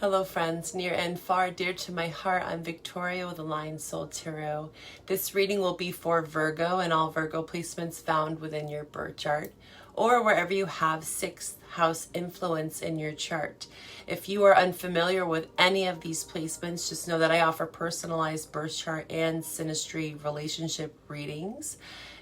Hello friends, near and far, dear to my heart. I'm Victoria with the Lion Soul Tarot. This reading will be for Virgo and all Virgo placements found within your birth chart or wherever you have 6th house influence in your chart. If you are unfamiliar with any of these placements, just know that I offer personalized birth chart and synastry relationship readings.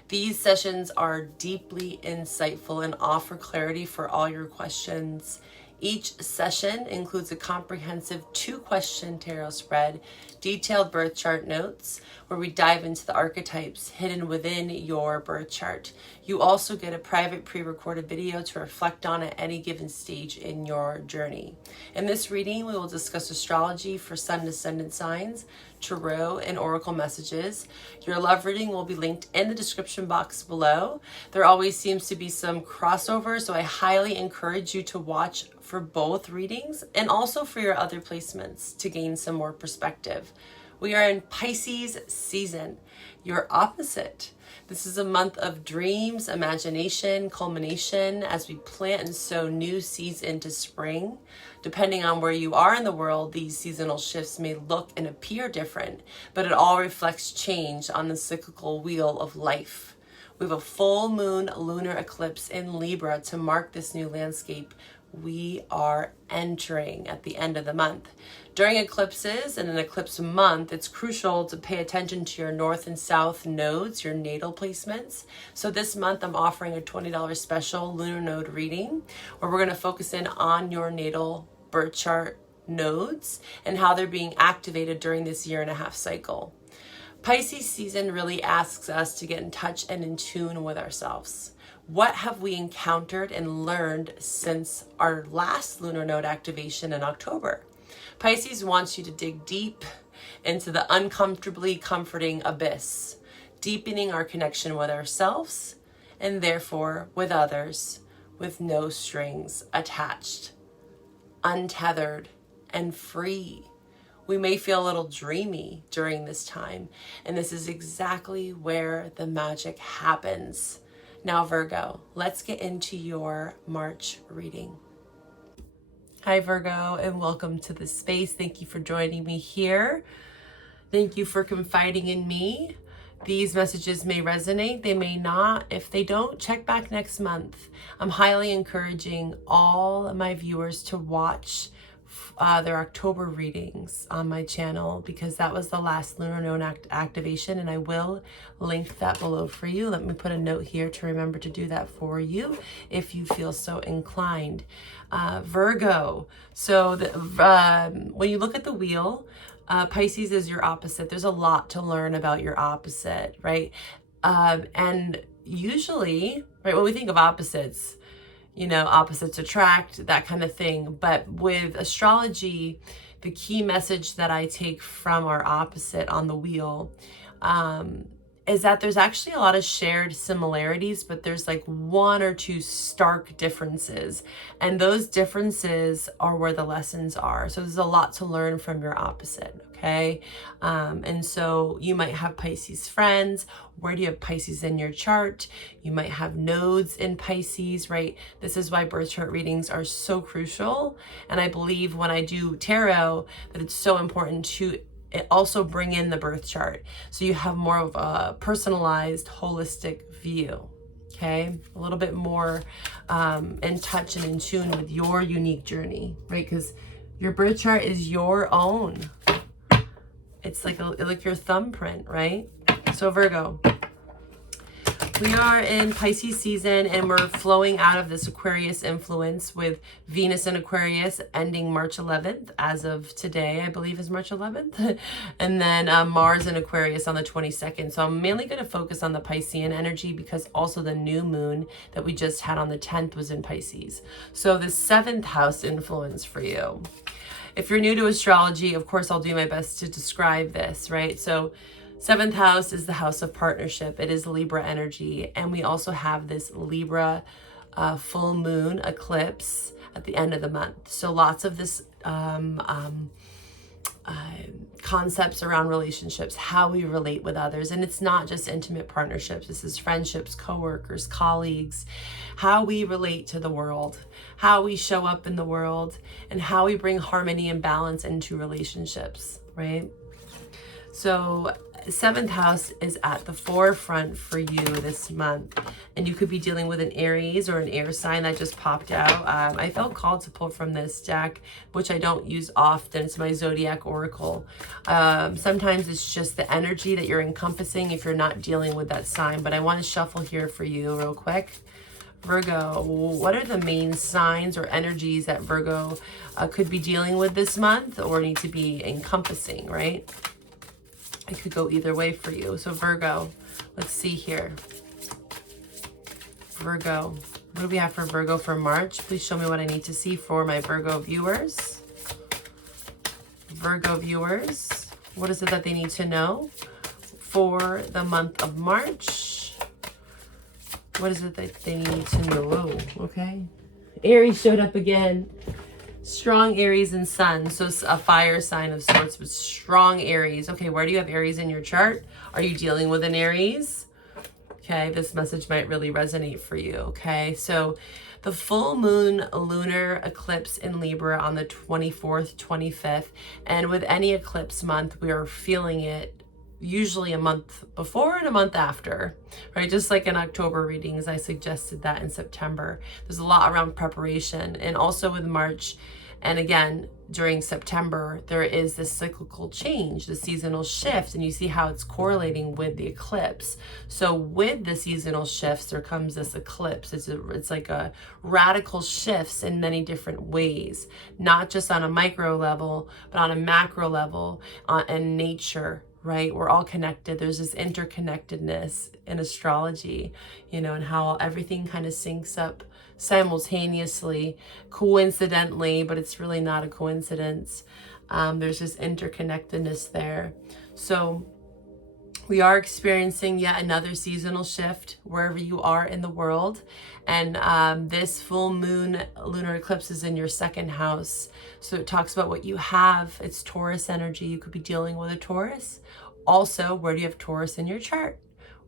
These sessions are deeply insightful and offer clarity for all your questions. Each session includes a comprehensive 2-question tarot spread, detailed birth chart notes, where we dive into the archetypes hidden within your birth chart. You also get a private pre-recorded video to reflect on at any given stage in your journey. In this reading, we will discuss astrology for sun descendant signs, tarot, and oracle messages. Your love reading will be linked in the description box below. There always seems to be some crossover, so I highly encourage you to watch for both readings and also for your other placements to gain some more perspective. We are in Pisces season, your opposite. This is a month of dreams, imagination, culmination as we plant and sow new seeds into spring. Depending on where you are in the world, these seasonal shifts may look and appear different, but it all reflects change on the cyclical wheel of life. We have a full moon lunar eclipse in Libra to mark this new landscape we are entering at the end of the month. During eclipses and an eclipse month, it's crucial to pay attention to your north and south nodes, your natal placements. So this month I'm offering a $20 special lunar node reading where we're going to focus in on your natal birth chart nodes and how they're being activated during this 1.5-year cycle. Pisces season really asks us to get in touch and in tune with ourselves. What have we encountered and learned since our last lunar node activation in October? Pisces wants you to dig deep into the uncomfortably comforting abyss, deepening our connection with ourselves and therefore with others with no strings attached, untethered and free. We may feel a little dreamy during this time, and this is exactly where the magic happens. Now, Virgo, let's get into your March reading. Hi, Virgo, and welcome to the space. Thank you for joining me here. Thank you for confiding in me. These messages may resonate, they may not. If they don't, check back next month. I'm highly encouraging all of my viewers to watch their October readings on my channel because that was the last lunar node activation, and I will link that below for you. Let me put a note here to remember to do that for you if you feel so inclined. Virgo, so when you look at the wheel, Pisces is your opposite. There's a lot to learn about your opposite, right? And usually, right, when we think of opposites, you know, opposites attract, that kind of thing. But with astrology, the key message that I take from our opposite on the wheel is that there's actually a lot of shared similarities, but there's like 1 or 2 stark differences. And those differences are where the lessons are. So there's a lot to learn from your opposite, okay? And so you might have Pisces friends. Where do you have Pisces in your chart? You might have nodes in Pisces, right? This is why birth chart readings are so crucial. And I believe when I do tarot that it's so important to also bring in the birth chart so you have more of a personalized, holistic view, okay? A little bit more in touch and in tune with your unique journey, right? Because your birth chart is your own. It's like your thumbprint, right? So Virgo, we are in Pisces season and we're flowing out of this Aquarius influence with Venus in Aquarius ending March 11th. As of today, I believe is March 11th. And then Mars in Aquarius on the 22nd. So I'm mainly going to focus on the Piscean energy because also the new moon that we just had on the 10th was in Pisces. So the 7th house influence for you. If you're new to astrology, of course, I'll do my best to describe this, right? So 7th house is the house of partnership. It is Libra energy. And we also have this Libra full moon eclipse at the end of the month. So lots of this concepts around relationships, how we relate with others. And it's not just intimate partnerships. This is friendships, coworkers, colleagues, how we relate to the world, how we show up in the world, and how we bring harmony and balance into relationships, right? So 7th house is at the forefront for you this month, and you could be dealing with an Aries or an air sign that just popped out. I felt called to pull from this deck, which I don't use often. It's my zodiac oracle. Sometimes it's just the energy that you're encompassing if you're not dealing with that sign, but I want to shuffle here for you real quick. Virgo, what are the main signs or energies that Virgo could be dealing with this month or need to be encompassing, right? It could go either way for you. So Virgo, let's see here. Virgo, what do we have for Virgo for March? Please show me what I need to see for my Virgo viewers. Virgo viewers, what is it that they need to know for the month of March? What is it that they need to know? Oh, okay. Aries showed up again. Strong Aries and Sun, so a fire sign of sorts, but strong Aries. Okay, where do you have Aries in your chart? Are you dealing with an Aries? Okay, this message might really resonate for you, okay? So the full moon lunar eclipse in Libra on the 24th, 25th, and with any eclipse month, we are feeling it usually a month before and a month after, right? Just like in October readings, I suggested that in September. There's a lot around preparation, and also with March, and again, during September, there is this cyclical change, the seasonal shift, and you see how it's correlating with the eclipse. So with the seasonal shifts, there comes this eclipse. It's like a radical shifts in many different ways, not just on a micro level, but on a macro level, and nature, right? We're all connected. There's this interconnectedness in astrology, you know, and how everything kind of syncs up simultaneously, coincidentally, but it's really not a coincidence. There's this interconnectedness there. So we are experiencing yet another seasonal shift wherever you are in the world. And this full moon lunar eclipse is in your 2nd house. So it talks about what you have. It's Taurus energy. You could be dealing with a Taurus. Also, where do you have Taurus in your chart?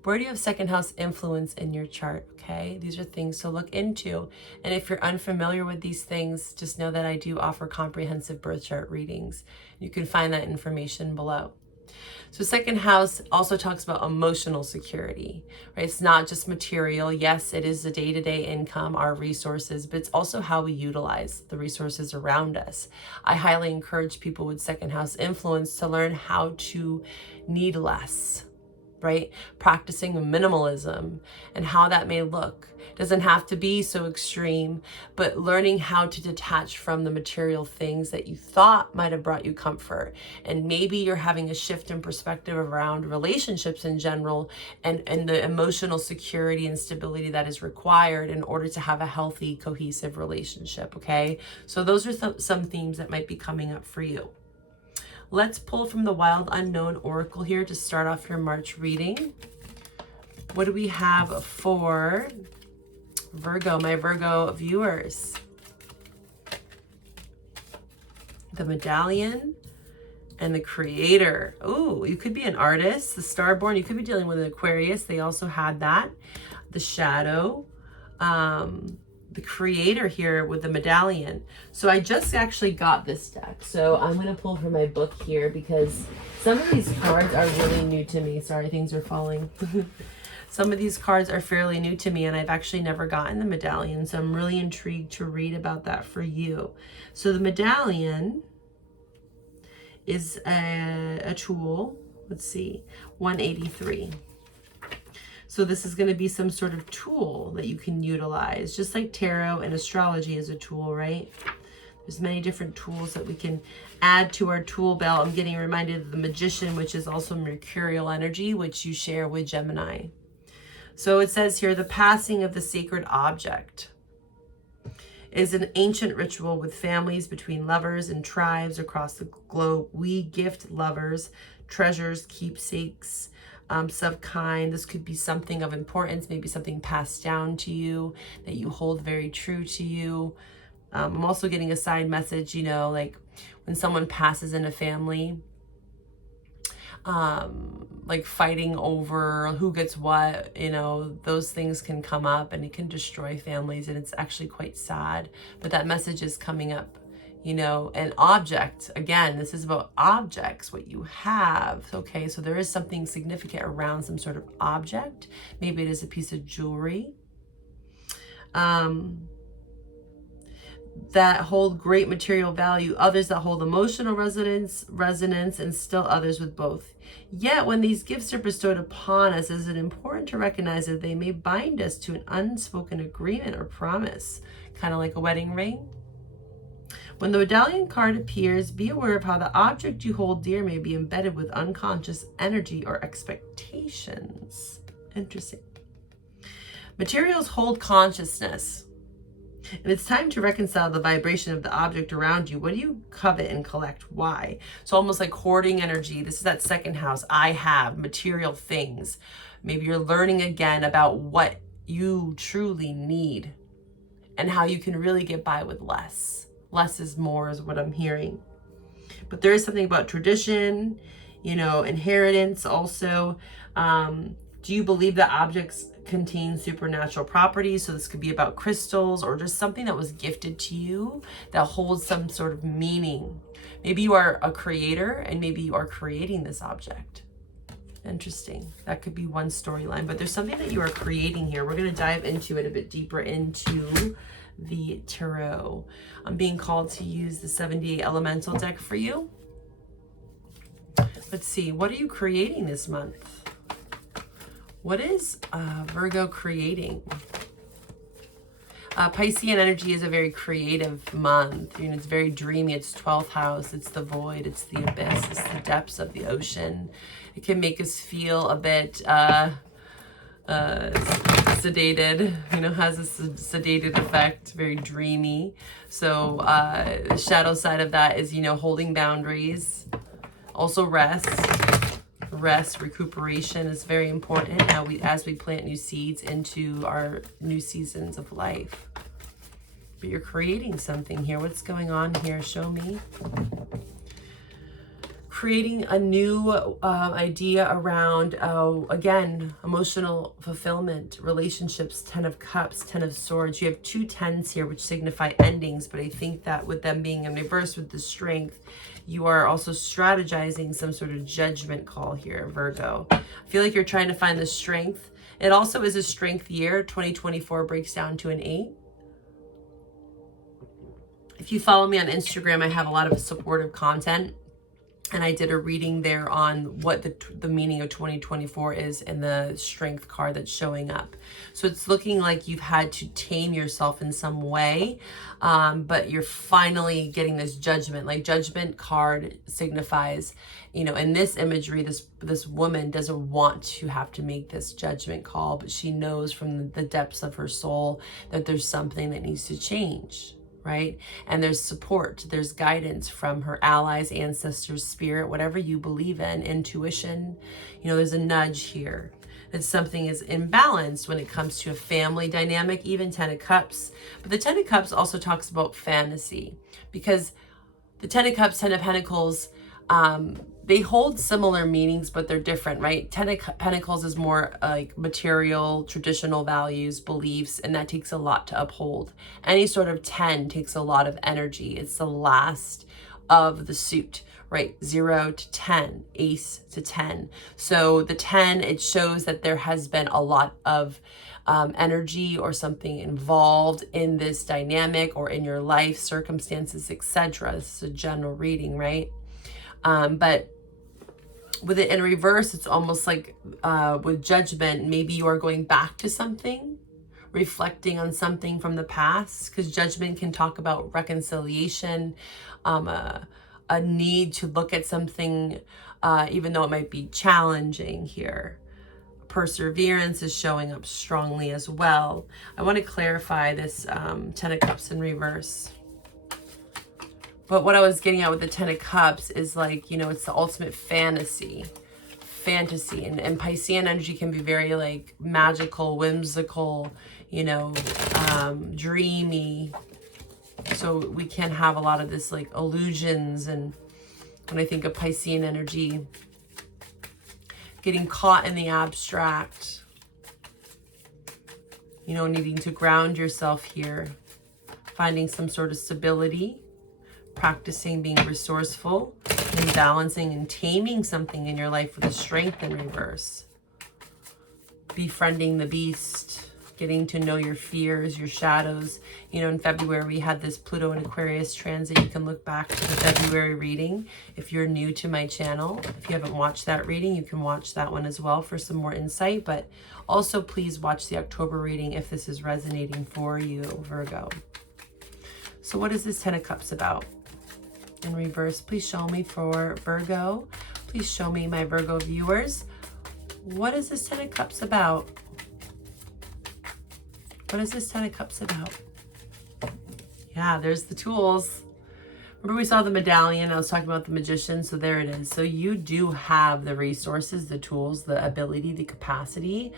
Where do you have 2nd house influence in your chart? Okay, these are things to look into. And if you're unfamiliar with these things, just know that I do offer comprehensive birth chart readings. You can find that information below. So 2nd house also talks about emotional security, right? It's not just material. Yes, it is the day-to-day income, our resources, but it's also how we utilize the resources around us. I highly encourage people with 2nd house influence to learn how to need less, right? Practicing minimalism and how that may look. Doesn't have to be so extreme, but learning how to detach from the material things that you thought might have brought you comfort. And maybe you're having a shift in perspective around relationships in general and the emotional security and stability that is required in order to have a healthy, cohesive relationship, okay? So those are some themes that might be coming up for you. Let's pull from the Wild Unknown Oracle here to start off your March reading. What do we have for Virgo, my Virgo viewers? The Medallion and the Creator. Oh, you could be an artist, the Starborn. You could be dealing with an Aquarius. They also had that. The Shadow. The Creator here with the Medallion. So I just actually got this deck. So I'm going to pull from my book here because some of these cards are really new to me. Sorry, things are falling. Some of these cards are fairly new to me and I've actually never gotten the Medallion. So I'm really intrigued to read about that for you. So the Medallion is a tool. Let's see, 183. So this is going to be some sort of tool that you can utilize, just like tarot and astrology is a tool, right? There's many different tools that we can add to our tool belt. I'm getting reminded of the Magician, which is also mercurial energy, which you share with Gemini. So it says here, the passing of the sacred object is an ancient ritual with families, between lovers and tribes across the globe. We gift lovers treasures, keepsakes, sub-kind. This could be something of importance, maybe something passed down to you that you hold very true to you. I'm also getting a side message, you know, like when someone passes in a family, like fighting over who gets what, you know, those things can come up and it can destroy families, and it's actually quite sad. But that message is coming up, you know. An object, again, this is about objects, what you have, okay? So there is something significant around some sort of object. Maybe it is a piece of jewelry that hold great material value, others that hold emotional resonance, and still others with both. Yet when these gifts are bestowed upon us, is it important to recognize that they may bind us to an unspoken agreement or promise, kind of like a wedding ring. When the medallion card appears, be aware of how the object you hold dear may be embedded with unconscious energy or expectations. Interesting. Materials hold consciousness. And it's time to reconcile the vibration of the object around you. What do you covet and collect? Why? So almost like hoarding energy. This is that second house. I have material things. Maybe you're learning again about what you truly need and how you can really get by with less. Less is more is what I'm hearing. But there is something about tradition, you know, inheritance also. Do you believe that objects contain supernatural properties? So this could be about crystals or just something that was gifted to you that holds some sort of meaning. Maybe you are a creator and maybe you are creating this object. Interesting. That could be one storyline, but there's something that you are creating here. We're going to dive into it a bit deeper into the tarot. I'm being called to use the 78 elemental deck for you. Let's see. What are you creating this month? What is Virgo creating? Piscean energy is a very creative month. You know, it's very dreamy. It's 12th house. It's the void. It's the abyss. It's the depths of the ocean. It can make us feel a bit sedated. You know, has a sedated effect. Very dreamy. So the shadow side of that is, you know, holding boundaries. Also rest. Rest, recuperation is very important as we plant new seeds into our new seasons of life. But you're creating something here. What's going on here? Show me. Creating a new idea around, again, emotional fulfillment, relationships, 10 of Cups, 10 of Swords. You have 2 10s here, which signify endings, but I think that with them being in reverse with the Strength, you are also strategizing some sort of judgment call here, Virgo. I feel like you're trying to find the strength. It also is a strength year. 2024 breaks down to an 8. If you follow me on Instagram, I have a lot of supportive content. And I did a reading there on what the meaning of 2024 is in the Strength card that's showing up. So it's looking like you've had to tame yourself in some way, but you're finally getting this judgment. Like Judgment card signifies, you know, in this imagery, this woman doesn't want to have to make this judgment call, but she knows from the depths of her soul that there's something that needs to change. Right? And there's support, there's guidance from her allies, ancestors, spirit, whatever you believe in, intuition. You know, there's a nudge here that something is imbalanced when it comes to a family dynamic, even 10 of Cups. But the 10 of Cups also talks about fantasy, because the 10 of Cups, 10 of Pentacles, they hold similar meanings, but they're different, right? 10 of Pentacles is more like material, traditional values, beliefs, and that takes a lot to uphold. Any sort of 10 takes a lot of energy. It's the last of the suit, right? 0 to 10, ace to 10. So the 10, it shows that there has been a lot of energy or something involved in this dynamic or in your life, circumstances, etc. This is a general reading, right? But with it in reverse, it's almost like with Judgment, maybe you are going back to something, reflecting on something from the past, because Judgment can talk about reconciliation, a need to look at something, even though it might be challenging here. Perseverance is showing up strongly as well. I want to clarify this 10 of Cups in reverse. But what I was getting at with the 10 of Cups is like, you know, it's the ultimate fantasy. And Piscean energy can be very like magical, whimsical, you know, dreamy. So we can have a lot of this like illusions, and when I think of Piscean energy, getting caught in the abstract, you know, needing to ground yourself here, finding some sort of stability, practicing being resourceful, and balancing and taming something in your life with a strength in reverse. Befriending the beast, getting to know your fears, your shadows. You know, in February, we had this Pluto and Aquarius transit. You can look back to the February reading. If you're new to my channel, if you haven't watched that reading, you can watch that one as well for some more insight. But also, please watch the October reading if this is resonating for you, Virgo. So what is this Ten of Cups about? In reverse, please show me for Virgo. Please show me, my Virgo viewers. What is this Ten of Cups about? What is this Ten of Cups about? Yeah, there's the tools. Remember we saw the medallion, I was talking about the magician, so there it is. So you do have the resources, the tools, the ability, the capacity.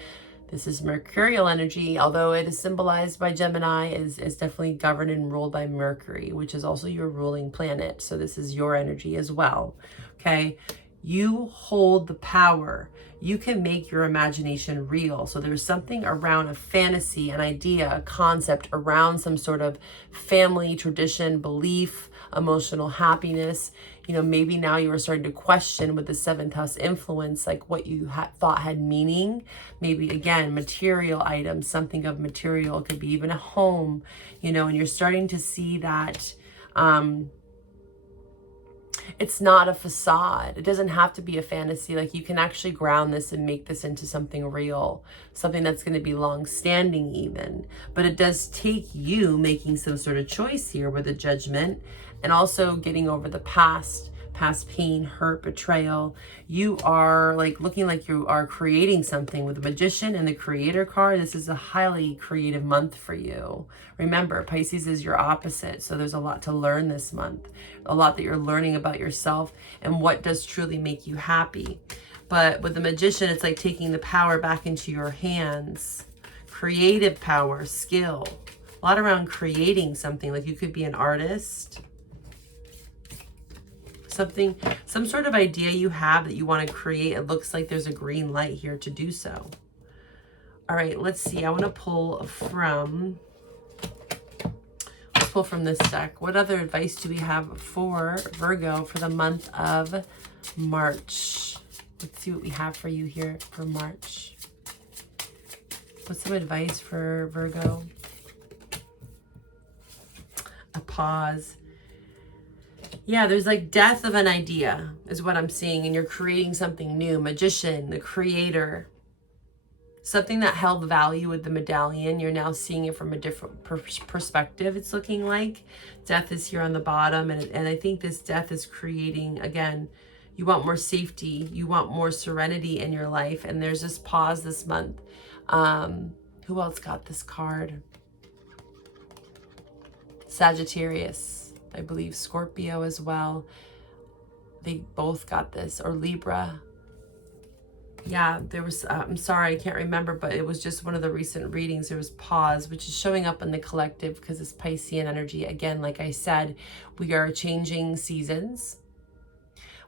This is Mercurial energy, although it is symbolized by Gemini, is definitely governed and ruled by Mercury, which is also your ruling planet. So this is your energy as well, okay? You hold the power. You can make your imagination real. So there's something around a fantasy, an idea, a concept around some sort of family, tradition, belief, emotional happiness. You know, maybe now you are starting to question with the 7th house influence, like what you thought had meaning. Maybe, again, material items, something of material. It could be even a home, you know, and you're starting to see that it's not a facade. It doesn't have to be a fantasy. Like, you can actually ground this and make this into something real, something that's going to be long-standing even. But it does take you making some sort of choice here with a judgment, and also getting over the past pain, hurt, betrayal. You are like looking like you are creating something with the Magician and the Creator card. This is a highly creative month for you. Remember, Pisces is your opposite, so there's a lot to learn this month, a lot that you're learning about yourself and what does truly make you happy. But with the Magician, it's like taking the power back into your hands. Creative power, skill, a lot around creating something. Like, you could be an artist, something, some sort of idea you have that you want to create. It looks like there's a green light here to do so. All right, let's see. I want to pull from this deck. What other advice do we have for Virgo for the month of March? Let's see what we have for you here for March. What's some advice for Virgo? A pause. Yeah, there's like death of an idea is what I'm seeing, and you're creating something new. Magician, the Creator, something that held value with the medallion. You're now seeing it from a different perspective, it's looking like. Death is here on the bottom, and I think this death is creating, again, you want more safety, you want more serenity in your life, and there's this pause this month. Who else got this card? Sagittarius. I believe Scorpio as well. They both got this, or Libra. Yeah, there was, I'm sorry, I can't remember, but it was just one of the recent readings. There was pause, which is showing up in the collective because it's Piscean energy. Again, like I said, we are changing seasons.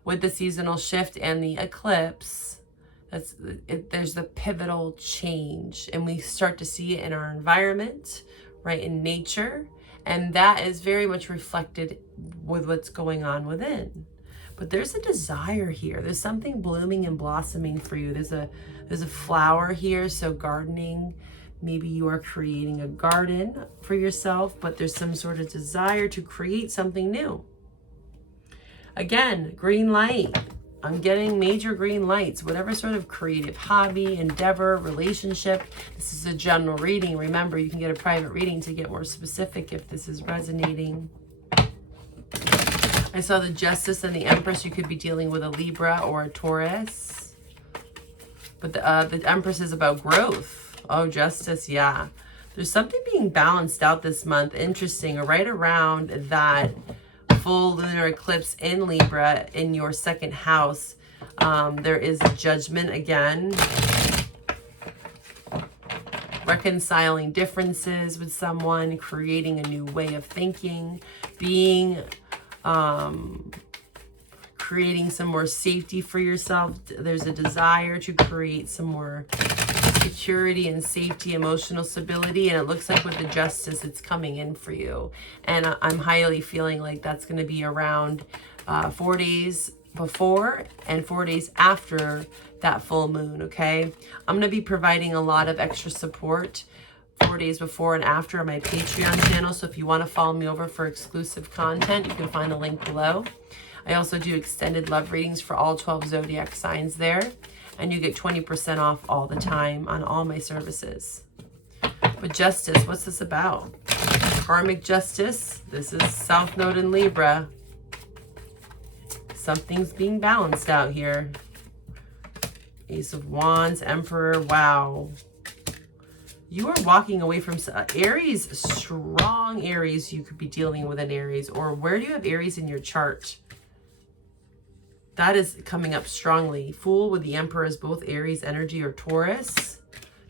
With the seasonal shift and the eclipse, there's the pivotal change, and we start to see it in our environment, right, in nature. And that is very much reflected with what's going on within. But there's a desire here. There's something blooming and blossoming for you. There's a flower here, so gardening. Maybe you are creating a garden for yourself, but there's some sort of desire to create something new. Again, green light. I'm getting major green lights, whatever sort of creative hobby, endeavor, relationship. This is a general reading. Remember, you can get a private reading to get more specific if this is resonating. I saw the Justice and the Empress. You could be dealing with a Libra or a Taurus. But the Empress is about growth. Oh, Justice, yeah. There's something being balanced out this month. Interesting. Right around that full lunar eclipse in Libra in your 2nd house, there is a judgment again. reconciling differences with someone, creating a new way of thinking, being, creating some more safety for yourself. There's a desire to create some more security and safety, emotional stability, and it looks like with the Justice, it's coming in for you. And I'm highly feeling like that's going to be around 4 days before and 4 days after that full moon, okay? I'm going to be providing a lot of extra support 4 days before and after on my Patreon channel, so if you want to follow me over for exclusive content, you can find the link below. I also do extended love readings for all 12 zodiac signs there, and you get 20% off all the time on all my services. But Justice, what's this about? Karmic justice. This is South Node in Libra. Something's being balanced out here. Ace of Wands, Emperor, wow. You are walking away from Aries, strong Aries. You could be dealing with an Aries, or where do you have Aries in your chart? That is coming up strongly. Fool with the Emperor is both Aries energy or Taurus.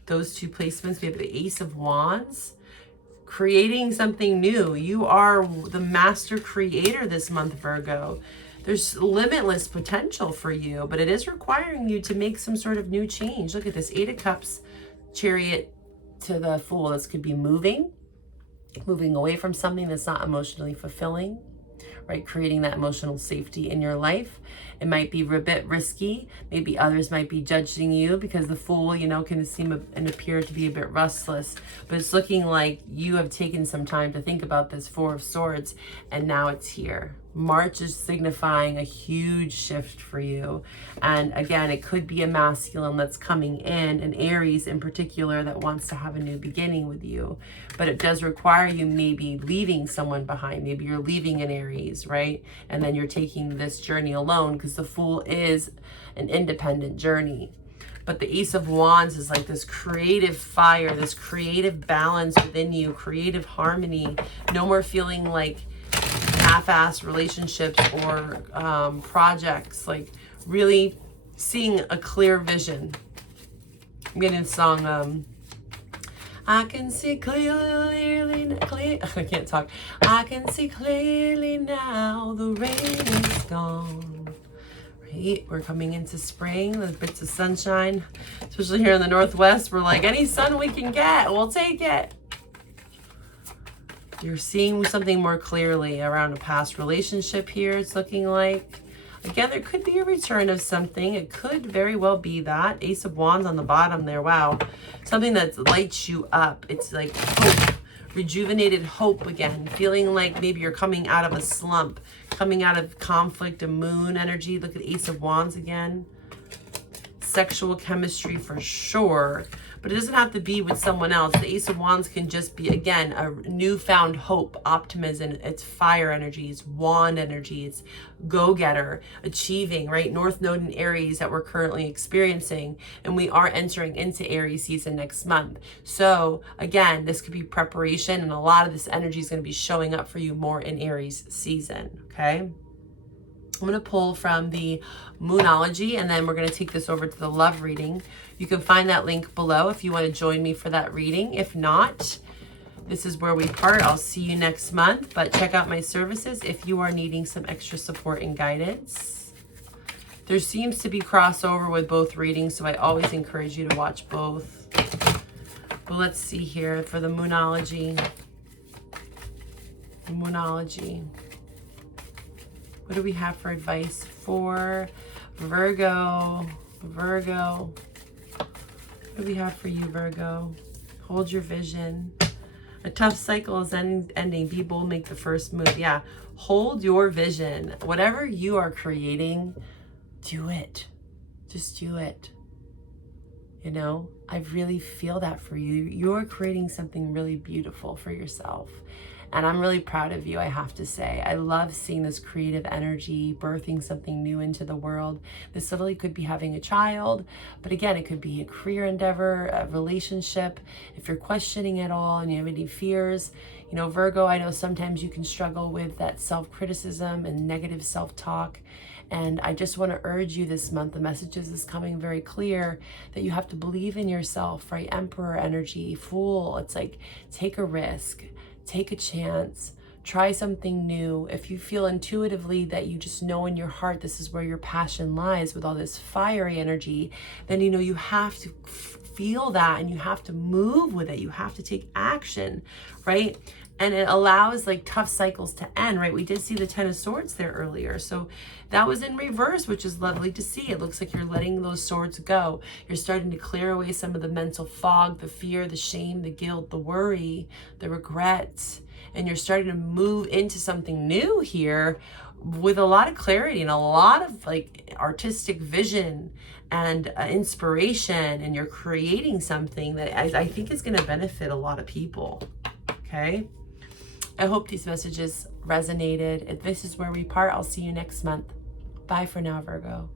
Those two placements. We have the Ace of Wands. Creating something new. You are the master creator this month, Virgo. There's limitless potential for you, but it is requiring you to make some sort of new change. Look at this, 8 of Cups, Chariot to the Fool. This could be moving away from something that's not emotionally fulfilling, right? Creating that emotional safety in your life. It might be a bit risky. Maybe others might be judging you because the Fool, you know, can seem and appear to be a bit restless. But it's looking like you have taken some time to think about this 4 of Swords, and now it's here. March is signifying a huge shift for you. And again, it could be a masculine that's coming in, an Aries in particular, that wants to have a new beginning with you. But it does require you maybe leaving someone behind. Maybe you're leaving an Aries, right? And then you're taking this journey alone, because the Fool is an independent journey. But the Ace of Wands is like this creative fire, this creative balance within you, creative harmony. No more feeling like half-assed relationships or projects, like really seeing a clear vision. I'm getting a song, I can see clearly, I can't talk. I can see clearly now, the rain is gone. Right, we're coming into spring, there's bits of sunshine, especially here in the Northwest. We're like, any sun we can get, we'll take it. You're seeing something more clearly around a past relationship here, it's looking like. Again, there could be a return of something. It could very well be that. Ace of Wands on the bottom there, wow. Something that lights you up. It's like hope, rejuvenated hope again. Feeling like maybe you're coming out of a slump, coming out of conflict, a moon energy. Look at Ace of Wands again. Sexual chemistry for sure. But it doesn't have to be with someone else. The Ace of Wands can just be, again, a newfound hope, optimism. It's fire energy, it's wand energy, it's go-getter, achieving, right? North Node in Aries that we're currently experiencing. And we are entering into Aries season next month. So again, this could be preparation, and a lot of this energy is going to be showing up for you more in Aries season, okay? I'm going to pull from the Moonology, and then we're going to take this over to the love reading. You can find that link below if you want to join me for that reading. If not, this is where we part. I'll see you next month, but check out my services if you are needing some extra support and guidance. There seems to be crossover with both readings, so I always encourage you to watch both. But let's see here for the Moonology. The Moonology. What do we have for advice for Virgo? Virgo. What do we have for you, Virgo? Hold your vision. A tough cycle is ending. Be bold, make the first move. Yeah, hold your vision. Whatever you are creating, do it. Just do it. You know, I really feel that for you. You're creating something really beautiful for yourself. And I'm really proud of you, I have to say. I love seeing this creative energy, birthing something new into the world. This literally could be having a child, but again, it could be a career endeavor, a relationship. If you're questioning it all and you have any fears, you know, Virgo, I know sometimes you can struggle with that self-criticism and negative self-talk. And I just want to urge you this month, the messages is coming very clear that you have to believe in yourself, right? Emperor energy, Fool. It's like, take a risk, take a chance, try something new. If you feel intuitively that you just know in your heart this is where your passion lies with all this fiery energy, then you know you have to feel that and you have to move with it. You have to take action, right? And it allows like tough cycles to end, right? We did see the Ten of Swords there earlier. So that was in reverse, which is lovely to see. It looks like you're letting those swords go. You're starting to clear away some of the mental fog, the fear, the shame, the guilt, the worry, the regret. And you're starting to move into something new here with a lot of clarity and a lot of like artistic vision and inspiration. And you're creating something that I think is going to benefit a lot of people. Okay. I hope these messages resonated. If this is where we part, I'll see you next month. Bye for now, Virgo.